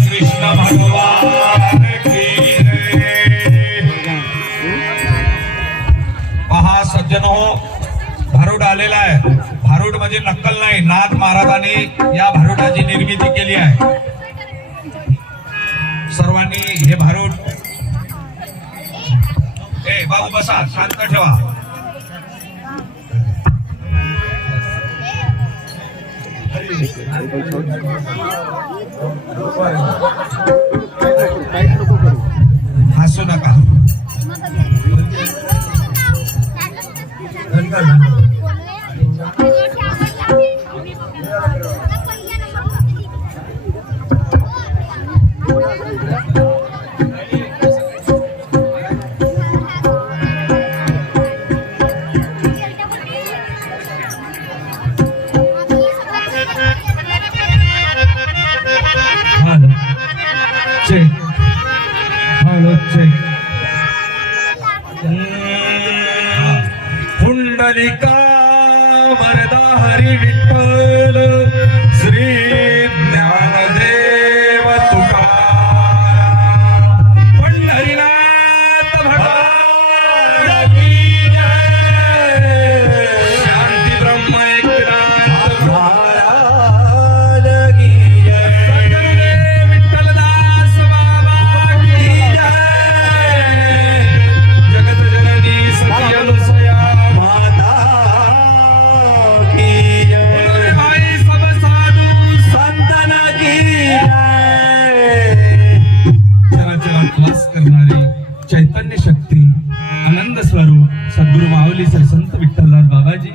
कृष्ण भगवान की जय। पहा सज्जन हो, भारूड आलेला आहे। भारूड म्हणजे नक्कल नाही, नाथ महाराजांनी या भारूडाची निर्मिती केली आहे। सर्वांनी हे भारूड, ए बाबू बसा, शांत ठेवा। हसू नका। पुंडलिका वरदा हरी विठ्ठल श्री ज्ञानदेव तुकाराम पंढरीनाथ भगवान की जय। शांती ब्रह्म एकनाथ महाराज की जय। सद्गुरुदेव विठ्ठलदास बाबा की जय। जगत जननी सती अनुसया माता की जय। भाई सब साधु संतन की जय। चराचरात वास करणारी चैतन्य शक्ती आनंद स्वरूप सद्गुरु माऊली श्री संत विठ्ठलदास बाबाजी,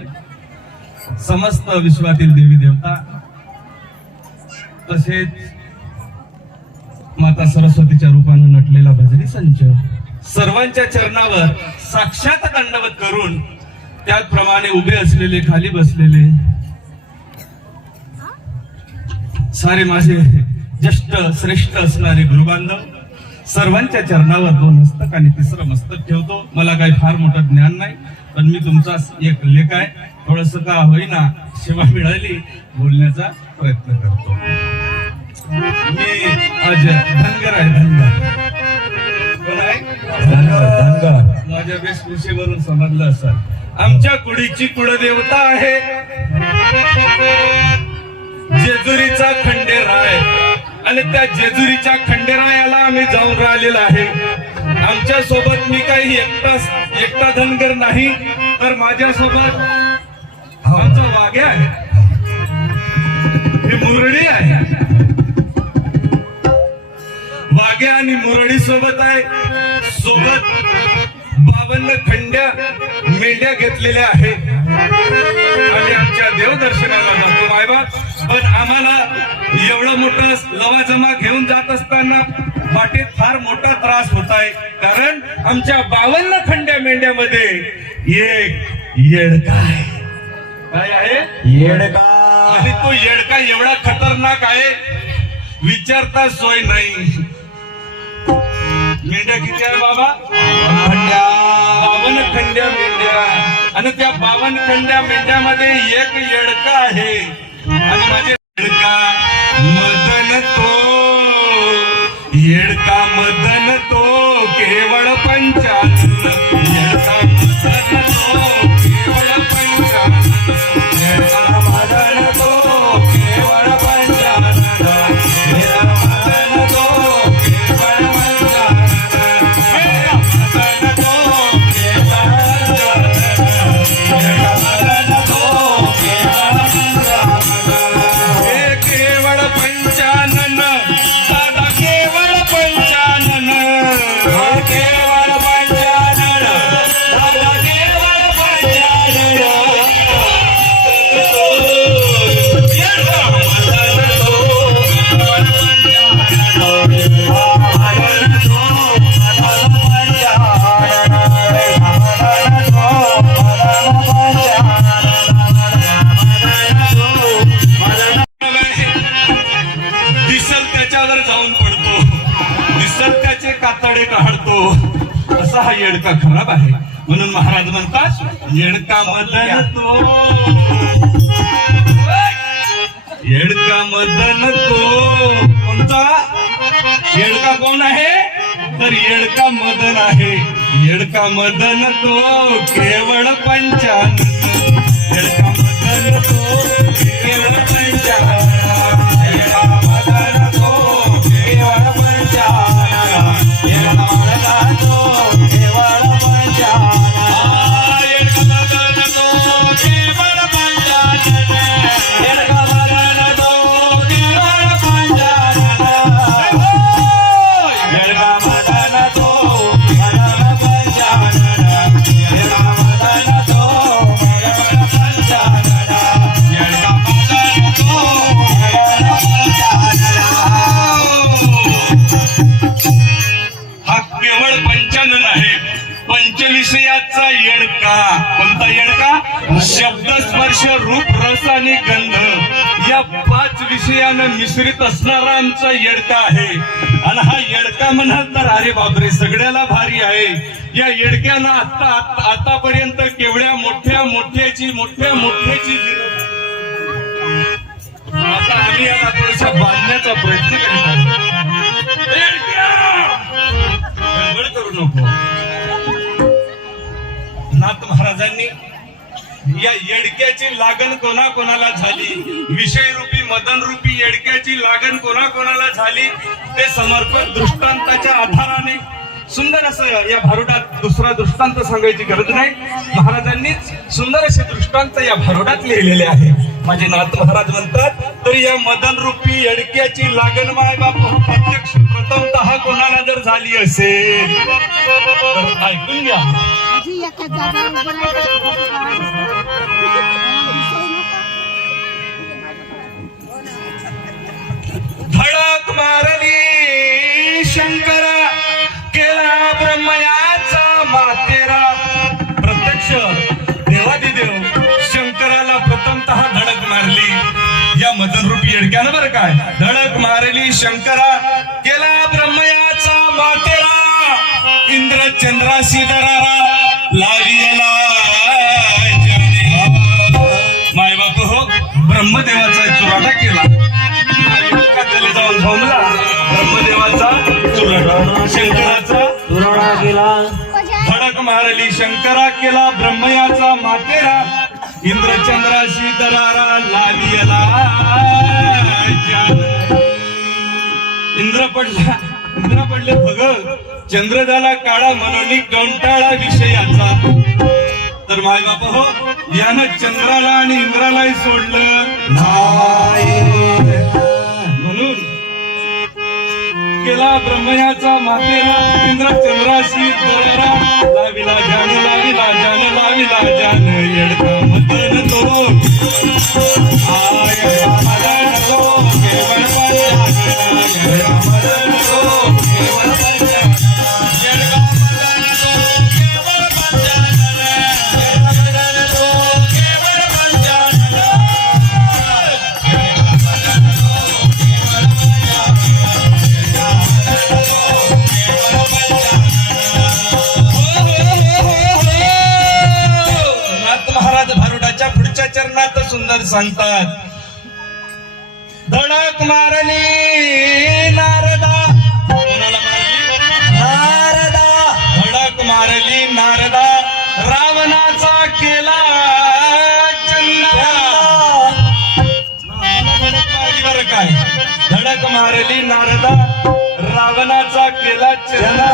समस्त विश्वातील देवी देवता, तसेच माता सरस्वतीच्या रूपाने नटलेला भजनी संच, सर्वांच्या चरणावर साक्षात दंडवत करून त्याचप्रमाणे उभे असलेले, खाली बसलेले सारे माझे ज्येष्ठ श्रेष्ठ असणारे गुरुबांधव, सर्वांच्या चरणावर दोन हस्तक आणि तिसरं मस्तक ठेवतो। मला काही फार मोठं ज्ञान नाही, पण मी तुमचा एक लेख आहे, थोडस का होईना सेवा मिळाली बोलण्याचा प्रयत्न करतो। मी आज धनगर आहे, धनगर माझ्या वेशभूषेवरून समजलं असाल। आमच्या कुडीची कुळदेवता आहे जेजुरीचा खंडेराय, आणि त्या जेजुरीच्या खंडेरायाला आम्ही जाऊन राहिलेला आहे। आमच्या सोबत मी काही एकटा धनगर नाही, तर माझ्या सोबत आमचा वाघ्या आहे, ही मुरडी आहे। वाघ्या आणि मुरडी सोबत आहे, सोबत 52 खंड्या मेंढ्या घेतलेल्या आहे आणि आमच्या देवदर्शनाला जातो मायबाप। पण आम्हाला एवढं मोठं लवाजमा घेऊन जात असताना वाटेत फार मोठा त्रास होत आहे, कारण आमच्या 52 खंड्या मेंढ्यामध्ये एक येडका आहे। काय आहे? येडका। आणि तो येडका एवढा खतरनाक आहे, विचारता सोय नाही। मेंढ्या किती आहे बाबा? 52 खंड्या मेंढ्या, आणि त्या 52 खंड्या मेंढ्यामध्ये एक येडका आहे। आणि माझे येडका मदन तो, येडका मदन तो केवळ पंचानन, येडका मदन तो केवळ पंचानन, येडका मदन तो केवळ पंचानन, येडका मदन तो केवळ पंचानन, दादा केवळ पंचानन, केवळ पंचानन, दादा केवळ पंचानन। काढतो असा हा येडका खराब आहे, म्हणून महाराज म्हणतात येडका मदन तो, येडका मदन तो कोणता? येडका कोण आहे? तर येडका मदन आहे. येडका मदन तो केवळ पंचानन. येडका मदन तो केवळ पंचानन. येडका मदन तो केवळ पंचानन. येडका मदन तो केवळ पंचानन. येडका मदन तो केवळ पंचानन. येडका मदन तो केवळ पंचानन. येडका मदन तो केवळ पंचानन. येडका मदन तो केवळ पंचानन. येडका मदन तो केवळ पंचानन. हा केवळ पंचानन आहे. पंचविषयाचा येडका. कोणता येडका? शब्द, स्पर्श, रूप, रस आणि गंध या 5 विषयानं मिश्रित असणारा आमचा येडका आहे. आणि हा येडका म्हणाल तर अरे बापरे सगळ्याला भारी आहे. या येडक्यानं आतापर्यंत केवढ्या मोठ्याची आता आम्ही याला थोडासा बांधण्याचा प्रयत्न करीत आहोत. येडक्या! गडबड करू नको. नाथ महाराजांनी या येडक्याची लागण कोणाकोणाला झाली, विषय रूपी मदन रूपी येडक्याची लागण कोणाकोणाला झाली ते समर्पक दृष्टांताच्या आधाराने सुंदर असं या भारुडात दुसरा दृष्टांत सांगायची गरज नाही. महाराजांनीच सुंदर असे दृष्टांत या भारुडात लिहिलेले आहे. माझे नाथ महाराज म्हणतात तर या मदन रूपी येडक्याची लागण माय बाप प्रत्यक्ष प्रथमतः कोणाला जर झाली असेल तर ऐकून घ्या. धडक मारली शंकरा केला ब्रह्मयाचा मातेरा. प्रत्यक्ष देवादिदेव शंकराला प्रथमतः धडक मारली या मदन रूपी येडक्यानं. बरं काय? धडक मारली शंकरा केला ब्रह्मयाचा मातेरा. इंद्र चंद्राशी दरारा लाविला. माय बाप हो ब्रह्मदेवाचा चुराटा केला. जाऊन झोमला ब्रह्मदेवाचा चुराटा, शंकराचा चुराटा केला. धडक मारली शंकरा केला ब्रह्मयाचा मातेरा. इंद्रचंद्राशी दरारा लाविला. इंद्र पडले भग. चंद्र झाला काळा मनोनी कंटाळा विषयाचा. तर माय बाप हो यानं चंद्राला आणि इंद्रालाही सोडलं म्हणून केला ब्रह्मयाचा मातेरा. इंद्र चंद्राशी दरारा लाविला जान लाविला जान लाविला जान. येडका मदन तो येडका मदन तो केवळ पंचानन. येडका मदन तो केवळ पंचानन. येडका मदन तो केवळ पंचानन. येडका मदन तो केवळ पंचानन. येडका मदन तो केवळ पंचानन. नाथ महाराज भारुडाच्या पुढच्या चरणात सुंदर सांगतात. धडक मारली नारदा. नारदा धडक मारली नारदा. रावणाचा केला चंदा. बरं काय? धडक मारली नारदा रावणाचा केला चंदा.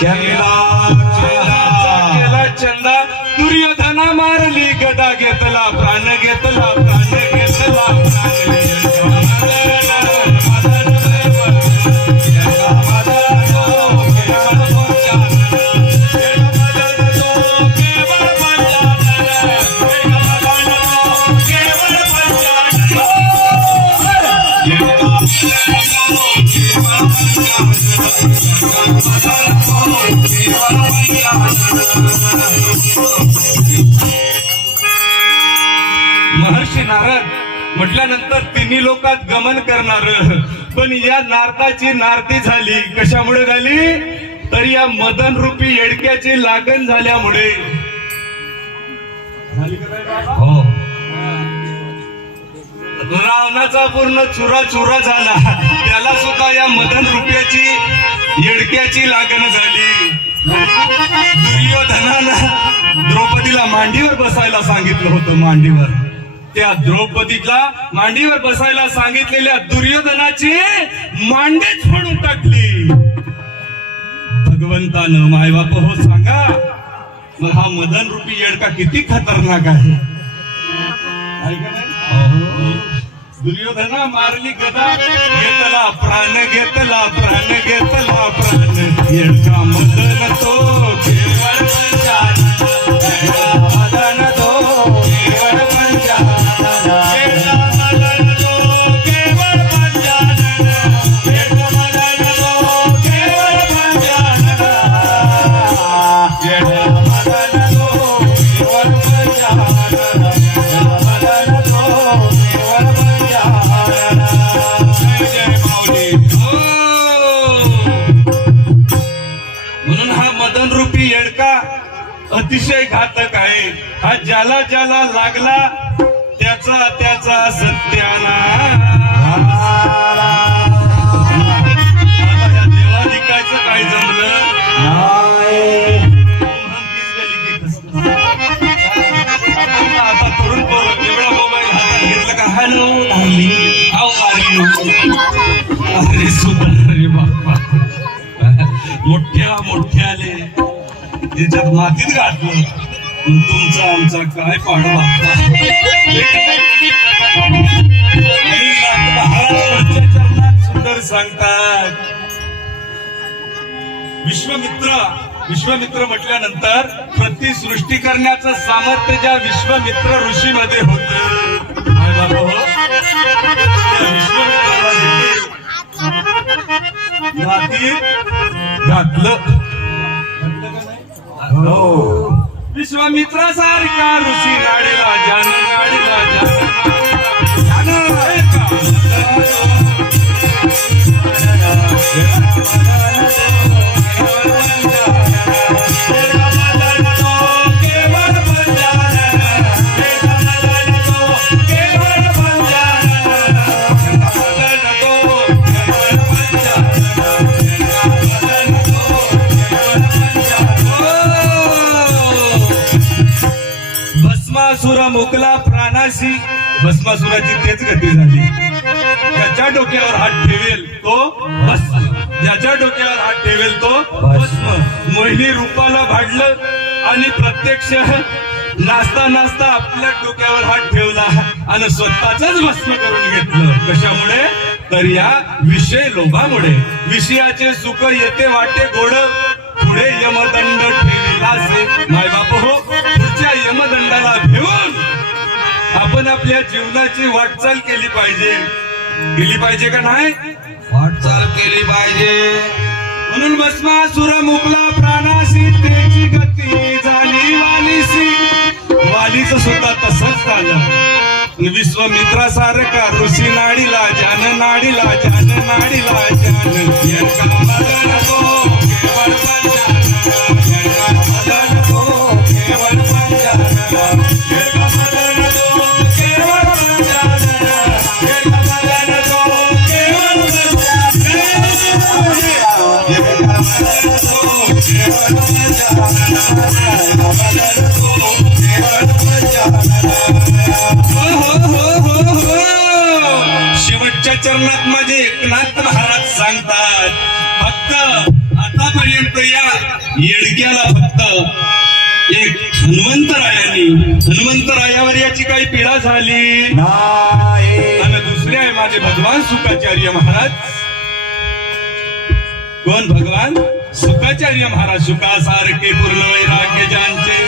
केला चंदा. दुर्योधना मारली गदा घेतला प्राण घेतला प्राण घेतला प्राण. महर्षी नारद म्हटल्यानंतर तिन्ही लोकात गमन करणार. पण या नारदाची नारती झाली. कशामुळे झाली? तर या मदन रूपी येडक्याची लागण झाल्यामुळे. हो रावणाचा पूर्ण चुरा चुरा झाला, त्याला सुद्धा या मदन रुपयाची येडक्याची लागण झाली. दुर्योधनानं द्रौपदीला मांडीवर बसायला सांगितलं होतं. मांडीवर, त्या द्रौपदीला मांडीवर बसायला सांगितलेल्या दुर्योधनाची मांडीच फोडून टाकली. भगवंतानं मायबाप हो सांगा, मग हा मदन रूपी येडका किती खतरनाक आहे. दुर्योधना मारली गदा, घेतला प्राण, घेतला प्राण, घेतला प्राण. येडका मदन तो केवळ पंचानन, मदन तो केवळ पंचानन, येडका मदन तो केवळ पंचानन, येडका मदन तो केवळ पंचानन, येडका मदन तो केवळ पंचानन, मदन तो केवळ पंचानन. जय जय माऊली. म्हणून हा मदन रूपी येडका अतिशय घातक आहे. हा ज्याला ज्याला लागला त्याचा त्याचा सत्यानाश. आता या देवाधिकाचं काय जमलं आता तरुण पोरं एवढा मोबाईल हातात घेतला का, hello darling, how are you. अरे सुधार रे बाप्पा, मोठ्याले त्याच्यात मातीत घातलं. तुमचा आमचा काय पाडा बाप्पा. महाराज चरणात सुंदर सांगतात, विश्वमित्र म्हटल्यानंतर प्रति सृष्टी करण्याचं सामर्थ्य ज्या विश्वमित्र ऋषीमध्ये होत. मातीत घातलं. विश्वामित्रासारखा ऋषी नाडीला जान, नाडीला जान, भस्मासुर मुकला प्राणाशी. भस्मासुराची तेच गती झाली. ज्याच्या डोक्यावर हात ठेवेल तो भस्म, ज्याच्या डोक्यावर हात ठेवेल तो भस्म. मोहिनी रूपाला भाडलं आणि प्रत्यक्ष नाचता नाचता आपल्या डोक्यावर हात ठेवला आणि स्वतःच भस्म करून घेतलं. कशामुळे? तर या विषय लोभामुळे. विषयाचे सुख येते वाटे गोड, पुढे यमदंड ठेविलासे. मायबाप हो, पुढच्या यमदंडाला घेऊन आपण आपल्या जीवनाची वाटचाल केली पाहिजे का नाही? वाटचाल केली पाहिजे. म्हणून भस्मासुर मुकला प्राणाशी, त्याची गती झाली वालीसी. वालीच सुद्धा तसंच झालं. विश्वमित्रासारखा ऋषी नाडीला जान, नाडीला जान, नाडीला जान. येडका मदन तो केवळ पंचानन, येडका मदन तो केवळ पंचानन, येडका मदन तो केवळ पंचानन, येडका मदन तो केवळ पंचानन, येडका मदन तो केवळ शेवटच्या चरणात माझे एकनाथ महाराज सांगतात, फक्त आतापर्यंत या येडक्याला फक्त एक हनुमंतरायावर याची काही पीडा झाली आणि दुसरे आहे माझे भगवान सुखाचार्य महाराज. कोण? भगवान सुखाचार्य महाराज. सुखासारखे पूर्ण वैराग्य ज्यांचे,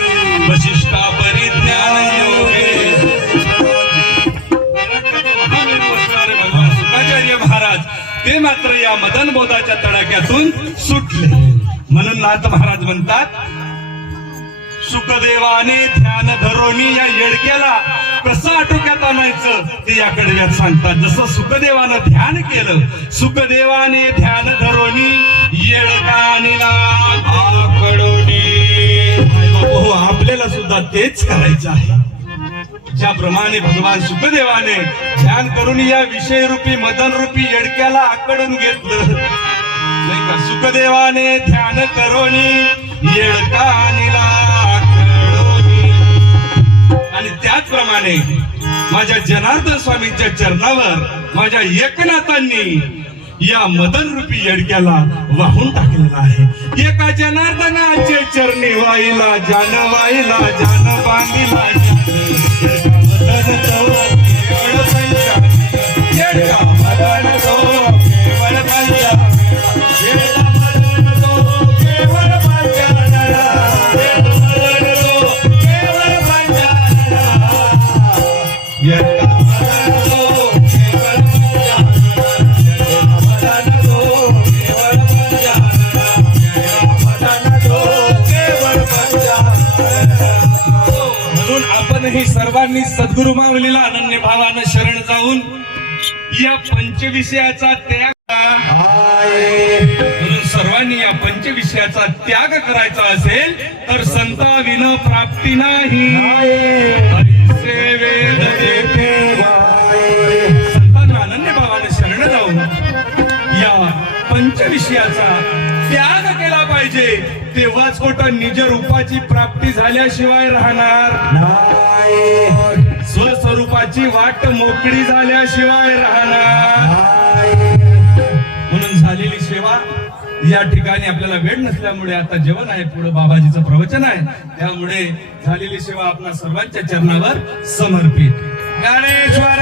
वशिष्ठा परिज्ञान योगे. भगवान सुखाचार्य महाराज ते मात्र या मदन बोधाच्या तडाख्यातून सुटले. म्हणून नाथ महाराज म्हणतात, सुखदेवाने ध्यान धरोनी या येडक्याला कसं आटोक्यात आणायचं ते या कडव्यात सांगतात. जसं सुखदेवानं ध्यान केलं, सुखदेवाने ध्यान धरोनी येडका आणिला आकडोनी. हो, आपल्याला सुद्धा तेच करायचं आहे. ज्याप्रमाणे भगवान सुखदेवाने ध्यान करून या विषयरूपी मदन रूपी येडक्याला आकडून घेतलं नाही का, सुखदेवाने ध्यान करोनी येडका आणिला आकडोनी. आणि त्याचप्रमाणे माझ्या जनार्दन स्वामींच्या चरणावर माझ्या एकनाथांनी या मदन रूपी येडक्याला वाहून टाकलेला आहे. एका जनार्दनाचे चरणी वाहिला जान बांधिला मदन तो केवळ पंचाने, येडका मदन तो केवळ पंचाने, येडका मदन तो केवळ पंचाने, येडका मदन तो केवळ पंचाने, येडका मदन तो केवळ ही सर्वांनी सद्गुरु माऊलीला अनन्य भावानं शरण जाऊन या पंचविषयाचा त्याग म्हणून सर्वांनी या पंचविषयाचा त्याग करायचा असेल तर संता विन प्राप्ती नाही. संतांना अनन्य भावानं शरण जाऊन या पंचविषयाचा त्याग केला पाहिजे, तेव्हाच कुठं निज रूपाची प्राप्ती झाल्याशिवाय राहणार नाही, स्वस्वरूपाची वाट मोकळी झाल्याशिवाय राहणार. म्हणून झालेली सेवा या ठिकाणी आपल्याला वेळ नसल्यामुळे आता जेवण आहे, पुढे बाबाजीचं प्रवचन आहे, त्यामुळे झालेली सेवा आपल्या सर्वांच्या चरणावर समर्पित. ज्ञानेश्वर